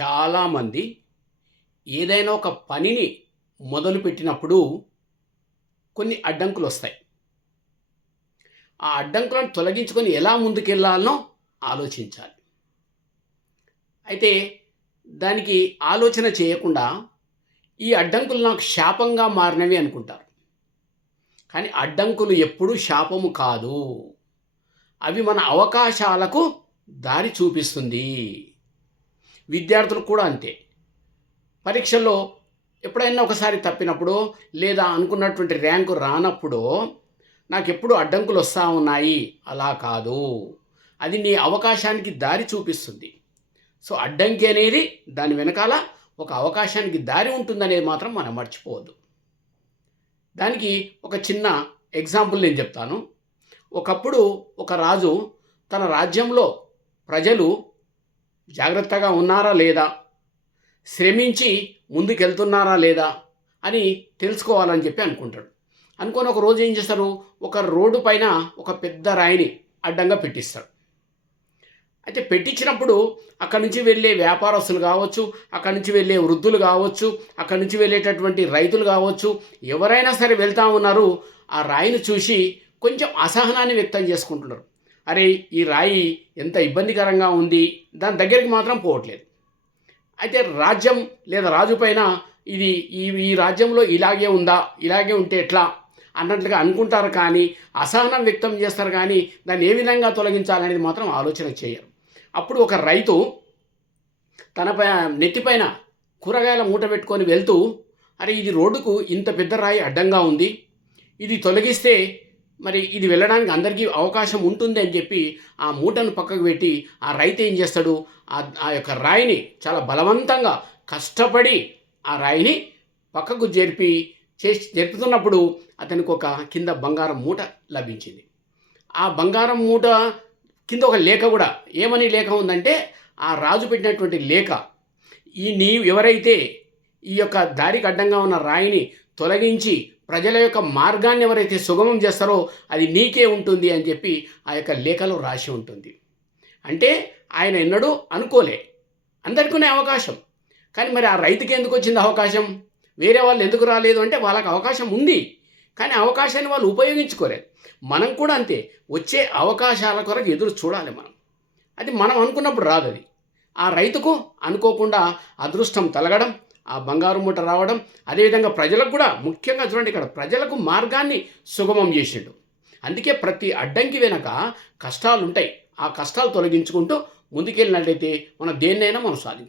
చాలామంది ఏదైనా ఒక పనిని మొదలుపెట్టినప్పుడు కొన్ని అడ్డంకులు వస్తాయి. ఆ అడ్డంకులను తొలగించుకొని ఎలా ముందుకెళ్ళాలనో ఆలోచించాలి. అయితే దానికి ఆలోచన చేయకుండా ఈ అడ్డంకులు నాకు శాపంగా మారినవి అనుకుంటారు. కానీ అడ్డంకులు ఎప్పుడూ శాపము కాదు. అవి మన అవకాశాలకు దారి చూపిస్తుంది. విద్యార్థులు కూడా అంతే. పరీక్షల్లో ఎప్పుడైనా ఒకసారి తప్పినప్పుడు లేదా అనుకున్నటువంటి ర్యాంకు రానప్పుడు నాకు ఎప్పుడు అడ్డంకులు వస్తూ ఉన్నాయి. అలా కాదు. అది నీ అవకాశానికి దారి చూపిస్తుంది. సో అడ్డంకి అనేది దాని వెనకాల ఒక అవకాశానికి దారి ఉంటుందనేది మాత్రం మనం మర్చిపోవద్దు. దానికి ఒక చిన్న ఎగ్జాంపుల్ నేను చెప్తాను. ఒకప్పుడు ఒక రాజు తన రాజ్యంలో ప్రజలు జాగ్రత్తగా ఉన్నారా లేదా? శ్రమించి ముందుకెళ్తున్నారా లేదా? అని తెలుసుకోవాలని చెప్పి అనుకుంటాడు. అనుకొని ఒక రోజు ఏం చేస్తారు ఒక రోడ్డు పైన ఒక పెద్ద రాయిని అడ్డంగా పెట్టిస్తాడు. అయితే పెట్టించినప్పుడు అక్కడి నుంచి వెళ్ళే వ్యాపారస్తులు కావచ్చు అక్కడి నుంచి వెళ్ళే వృద్ధులు కావచ్చు అక్కడి నుంచి వెళ్ళేటటువంటి రైతులు కావచ్చు ఎవరైనా సరే వెళ్తా ఉన్నారు. ఆ రాయిని చూసి కొంచెం అసహనాన్ని వ్యక్తం చేసుకుంటున్నారు. అరే ఈ రాయి ఎంత ఇబ్బందికరంగా ఉంది దాని దగ్గరికి మాత్రం పోవట్లేదు. అయితే రాజ్యం లేదా రాజు పైన ఇది ఈ ఈ రాజ్యంలో ఇలాగే ఉందా ఇలాగే ఉంటే ఎట్లా అన్నట్లుగా అనుకుంటారు కానీ అసహనం వ్యక్తం చేస్తారు కానీ దాన్ని ఏ విధంగా తొలగించాలనేది మాత్రం ఆలోచన చేయరు. అప్పుడు ఒక రైతు తన నెత్తిపైన కూరగాయల మూట పెట్టుకొని వెళ్తూ అరే ఇది రోడ్డుకు ఇంత పెద్ద రాయి అడ్డంగా ఉంది ఇది తొలగిస్తే మరి ఇది వెళ్ళడానికి అందరికీ అవకాశం ఉంటుంది అని చెప్పి ఆ మూటను పక్కకు పెట్టి ఆ రైతు ఏం చేస్తాడు? ఆ ఆ యొక్క రాయిని చాలా బలవంతంగా కష్టపడి ఆ రాయిని పక్కకు జరిపి చేసి జరుపుతున్నప్పుడు అతనికి ఒక కింద బంగారం మూట లభించింది. ఆ బంగారం మూట కింద ఒక లేఖ కూడా. ఏమని లేఖ ఉందంటే ఆ రాజు పెట్టినటువంటి లేఖ. ఈ నీ ఎవరైతే ఈ యొక్క దారికి అడ్డంగా ఉన్న రాయిని తొలగించి ప్రజల యొక్క మార్గాన్ని ఎవరైతే సుగమం చేస్తారో అది నీకే ఉంటుంది అని చెప్పి ఆ యొక్క లేఖలో రాసి ఉంటుంది. అంటే ఆయన ఎన్నడూ అనుకోలే. అందరికీ అవకాశం. కానీ మరి ఆ రైతుకి ఎందుకు వచ్చింది అవకాశం? వేరే వాళ్ళు ఎందుకు రాలేదు అంటే వాళ్ళకి అవకాశం ఉంది. కానీ అవకాశాన్ని వాళ్ళు ఉపయోగించుకోలేదు మనం కూడా అంతే. వచ్చే అవకాశాల కొరకు ఎదురు చూడాలి మనం. అది మనం అనుకున్నప్పుడు రాదు అది ఆ రైతుకు అనుకోకుండా అదృష్టం తలగడం ఆ బంగారు మూట రావడం అదేవిధంగా ప్రజలకు కూడా ముఖ్యంగా చూడండి ఇక్కడ ప్రజలకు మార్గాన్ని సుగమం చేసిండు. అందుకే ప్రతి అడ్డంకి వెనక కష్టాలు ఉంటాయి ఆ కష్టాలు తొలగించుకుంటూ ముందుకెళ్ళినట్లయితే మనం దేన్నైనా మనం సాధించవచ్చు